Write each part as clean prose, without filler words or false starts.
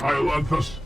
Ailanthus.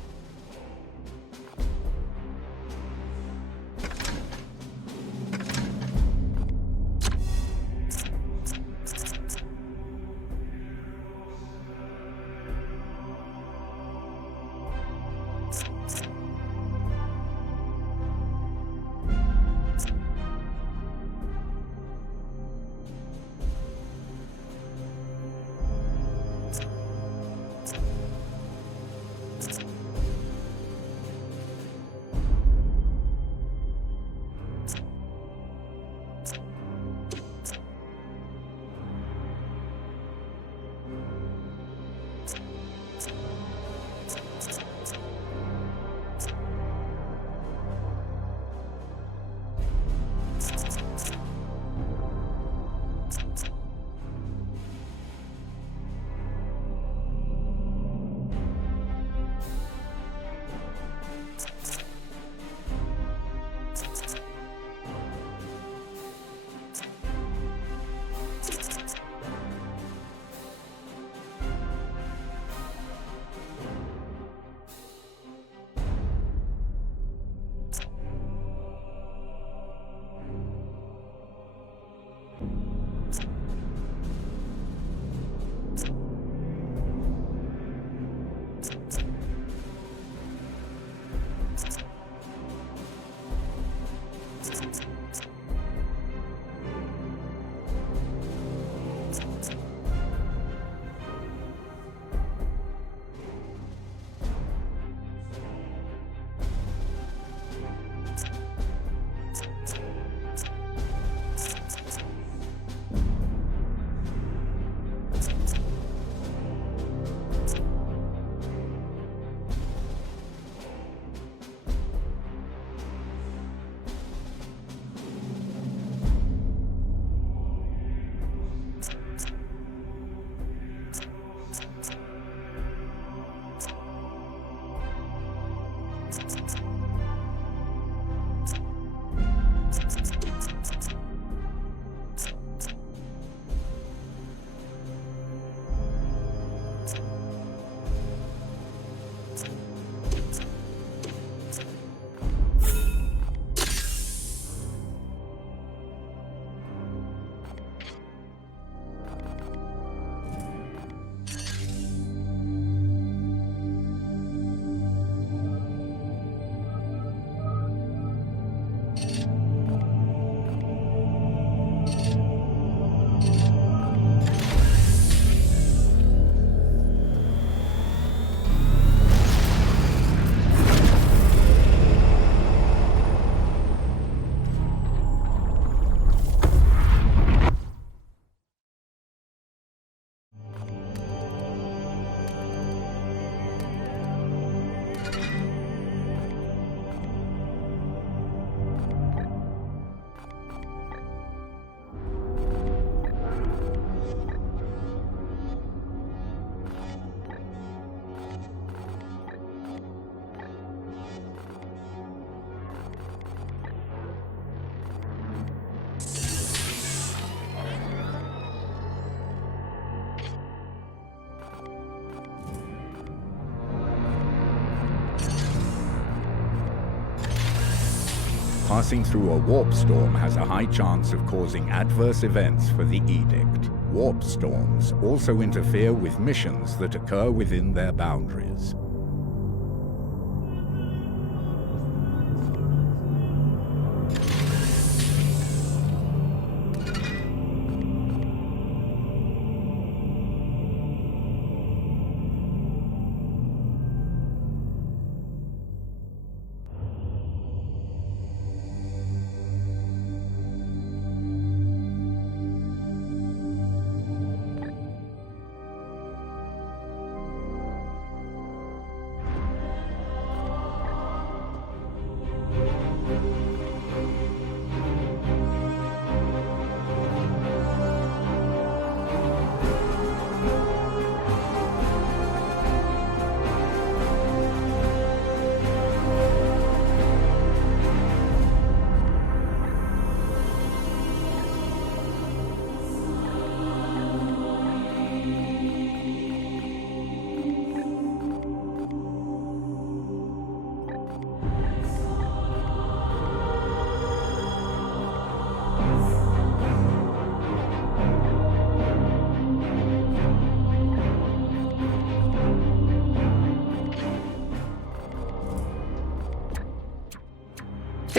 Passing through a warp storm has a high chance of causing adverse events for the Edict. Warp storms also interfere with missions that occur within their boundaries.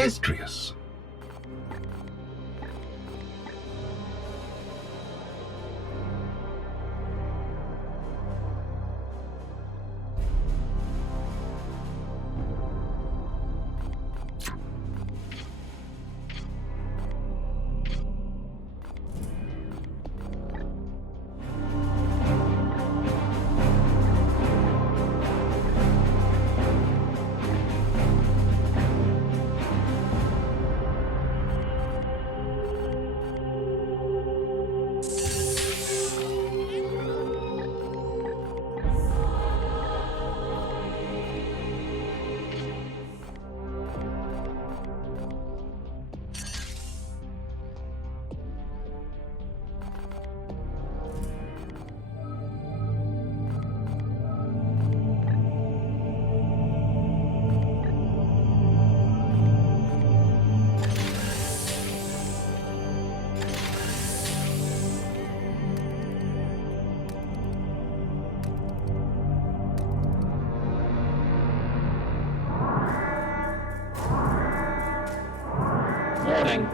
Destrius. Warning.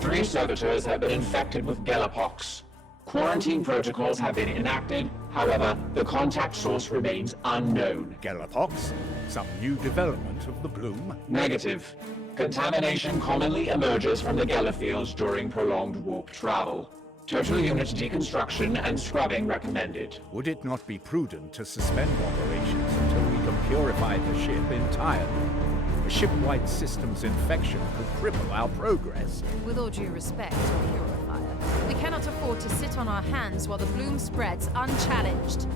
3 servitors have been infected with Galapox. Quarantine protocols have been enacted. However, the contact source remains unknown. Galapox? Some new development of the bloom? Negative. Contamination commonly emerges from the Galafields during prolonged warp travel. Total unit deconstruction and scrubbing recommended. Would it not be prudent to suspend operations until we can purify the ship entirely? A ship-wide systems infection could cripple our progress. With all due respect, Purifier, we cannot afford to sit on our hands while the bloom spreads unchallenged.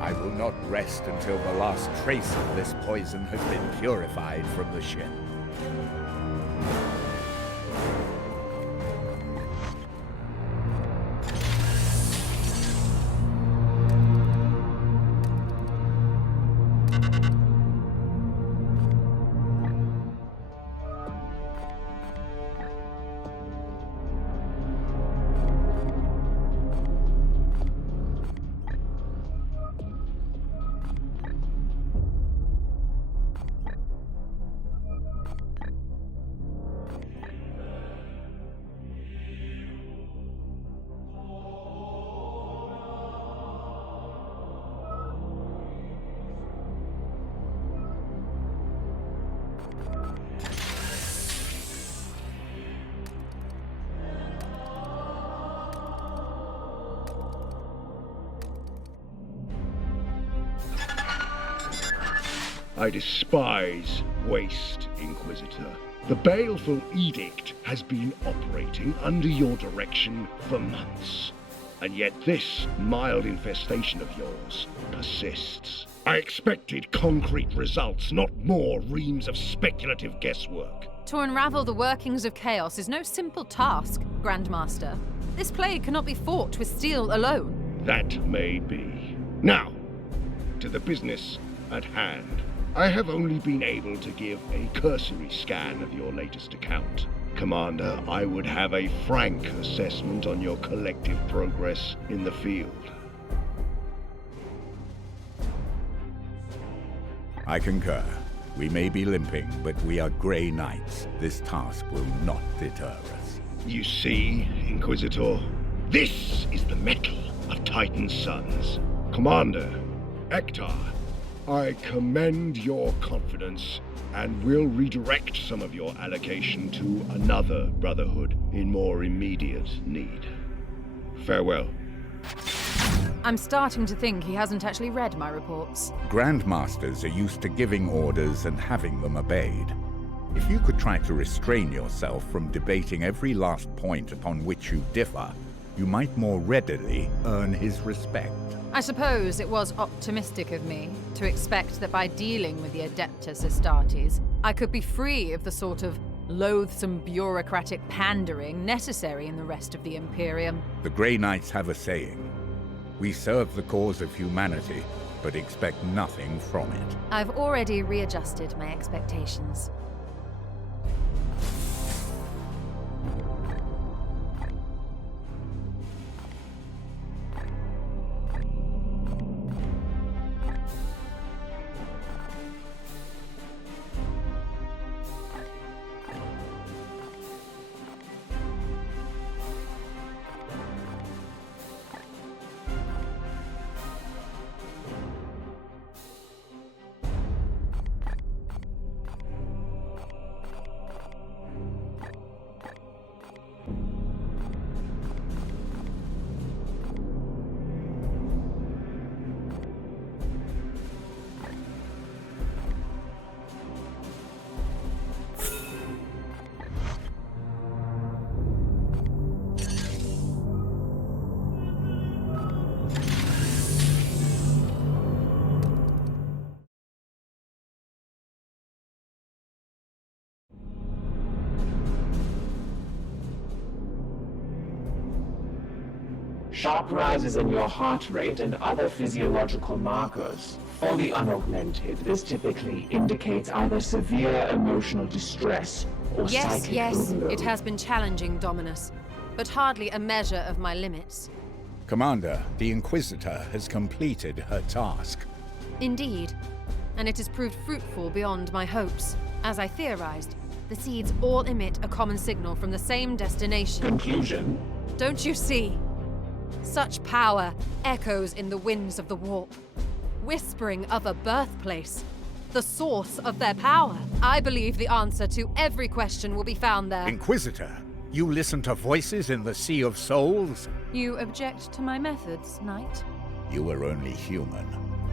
I will not rest until the last trace of this poison has been purified from the ship. I despise waste, Inquisitor. The baleful edict has been operating under your direction for months. And yet this mild infestation of yours persists. I expected concrete results, not more reams of speculative guesswork. To unravel the workings of chaos is no simple task, Grandmaster. This plague cannot be fought with steel alone. That may be. Now, to the business at hand. I have only been able to give a cursory scan of your latest account. Commander, I would have a frank assessment on your collective progress in the field. I concur. We may be limping, but we are Grey Knights. This task will not deter us. You see, Inquisitor, this is the mettle of Titan's sons. Commander, Ektar, I commend your confidence and will redirect some of your allocation to another Brotherhood in more immediate need. Farewell. I'm starting to think he hasn't actually read my reports. Grandmasters are used to giving orders and having them obeyed. If you could try to restrain yourself from debating every last point upon which you differ, you might more readily earn his respect. I suppose it was optimistic of me to expect that by dealing with the Adeptus Astartes, I could be free of the sort of loathsome bureaucratic pandering necessary in the rest of the Imperium. The Grey Knights have a saying. We serve the cause of humanity, but expect nothing from it. I've already readjusted my expectations. Sharp rises in your heart rate and other physiological markers. For the unaugmented, this typically indicates either severe emotional distress or psychic overload. It has been challenging, Dominus, but hardly a measure of my limits. Commander, the Inquisitor has completed her task. Indeed, and it has proved fruitful beyond my hopes. As I theorized, the seeds all emit a common signal from the same destination. Conclusion? Don't you see? Such power echoes in the winds of the warp, whispering of a birthplace, the source of their power. I believe the answer to every question will be found there. Inquisitor, you listen to voices in the Sea of Souls? You object to my methods, Knight? You are only human.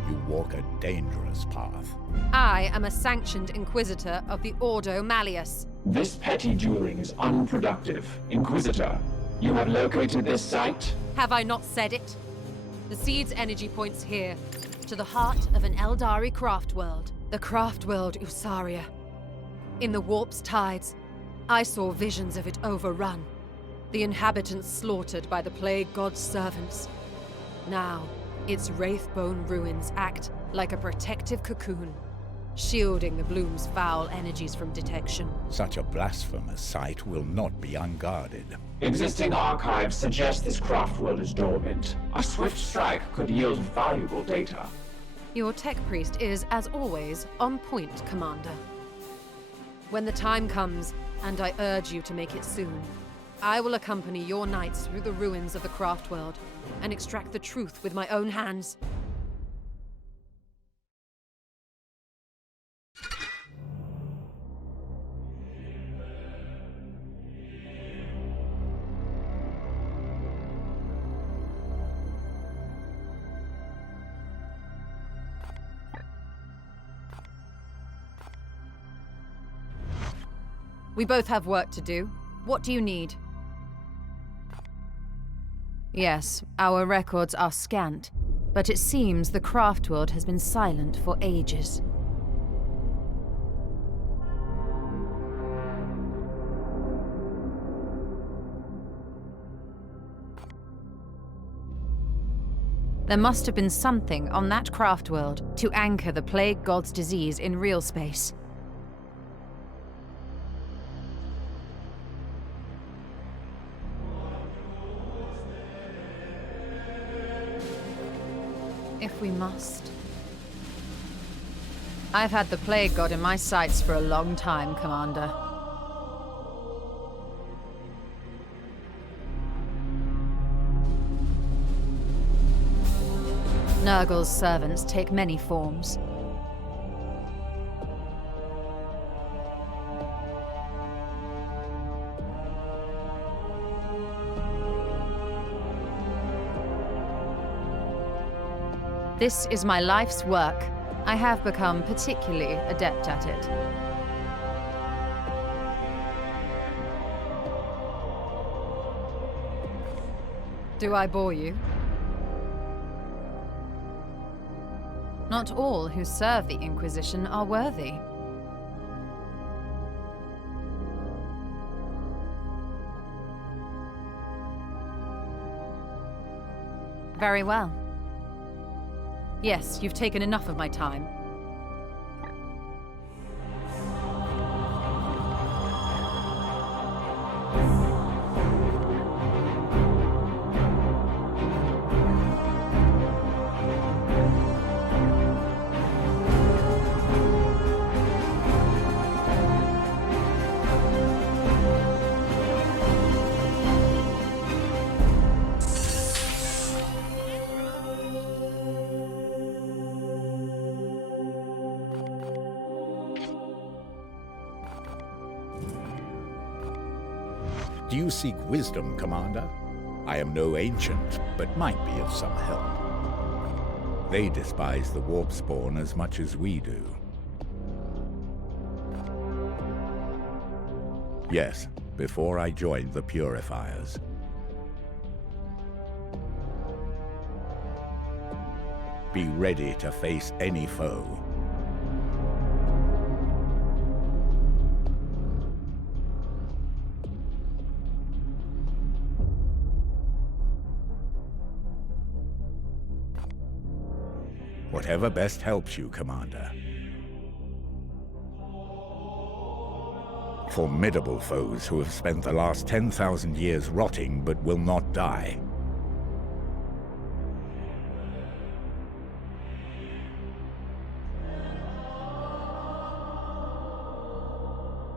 You walk a dangerous path. I am a sanctioned Inquisitor of the Ordo Malleus. This petty dueling is unproductive. Inquisitor, you have located this site? Have I not said it? The seed's energy points here, to the heart of an Eldari craft world. The craft world Usaria. In the warp's tides, I saw visions of it overrun. The inhabitants slaughtered by the Plague God's servants. Now, its Wraithbone ruins act like a protective cocoon, shielding the Bloom's foul energies from detection. Such a blasphemous sight will not be unguarded. Existing archives suggest this craft world is dormant. A swift strike could yield valuable data. Your tech priest is, as always, on point, Commander. When the time comes, and I urge you to make it soon, I will accompany your knights through the ruins of the craft world and extract the truth with my own hands. We both have work to do. What do you need? Yes, our records are scant, but it seems the craft world has been silent for ages. There must have been something on that craft world to anchor the Plague God's disease in real space. If we must. I've had the Plague God in my sights for a long time, Commander. Nurgle's servants take many forms. This is my life's work. I have become particularly adept at it. Do I bore you? Not all who serve the Inquisition are worthy. Very well. Yes, you've taken enough of my time. Do you seek wisdom, Commander? I am no ancient, but might be of some help. They despise the Warpspawn as much as we do. Yes, before I joined the Purifiers. Be ready to face any foe. Whatever best helps you, Commander. Formidable foes who have spent the last 10,000 years rotting but will not die.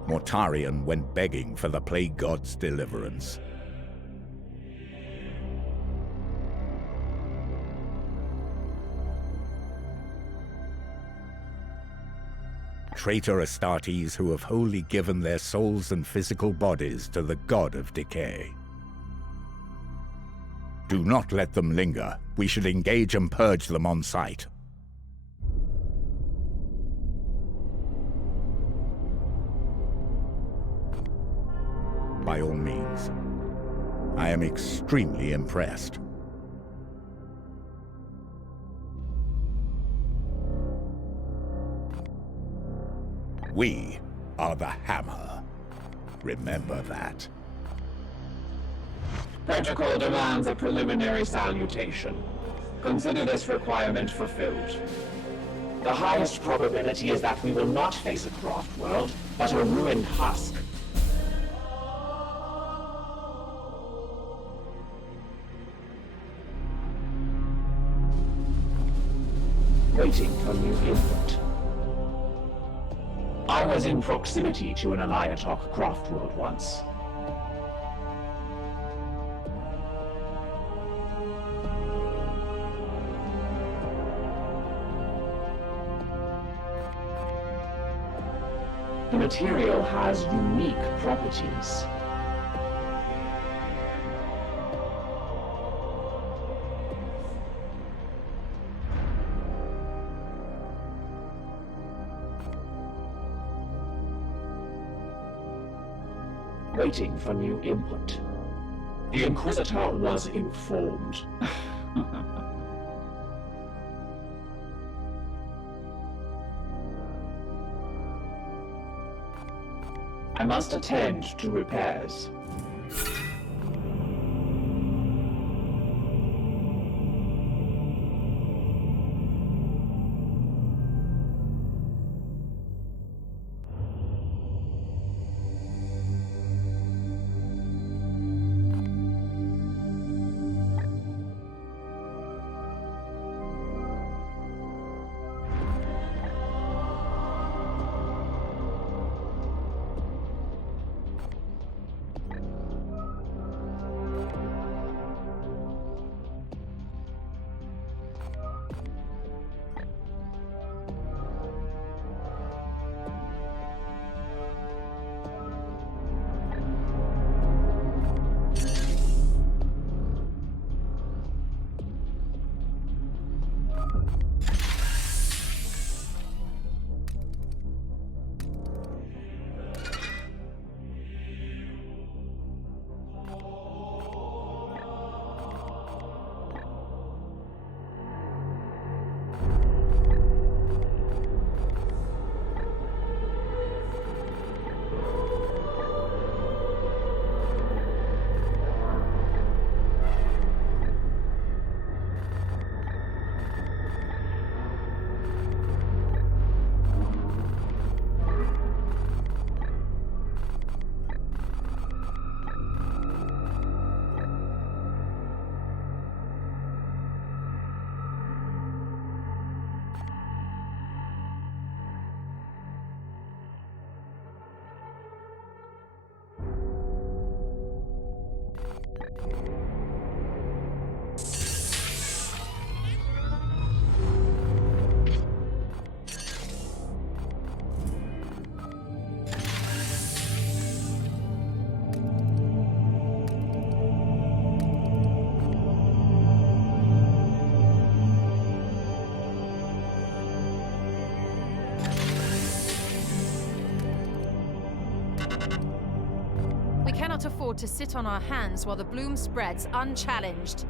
Mortarion went begging for the Plague God's deliverance. Traitor Astartes who have wholly given their souls and physical bodies to the god of decay. Do not let them linger. We should engage and purge them on sight. By all means. I am extremely impressed. We are the Hammer. Remember that. Protocol demands a preliminary salutation. Consider this requirement fulfilled. The highest probability is that we will not face a craft world, but a ruined husk. Waiting for new input. I was in proximity to an Eliatok craft world once. The material has unique properties. Waiting for new input. The Inquisitor was informed. I must attend to repairs. We cannot afford to sit on our hands while the bloom spreads unchallenged.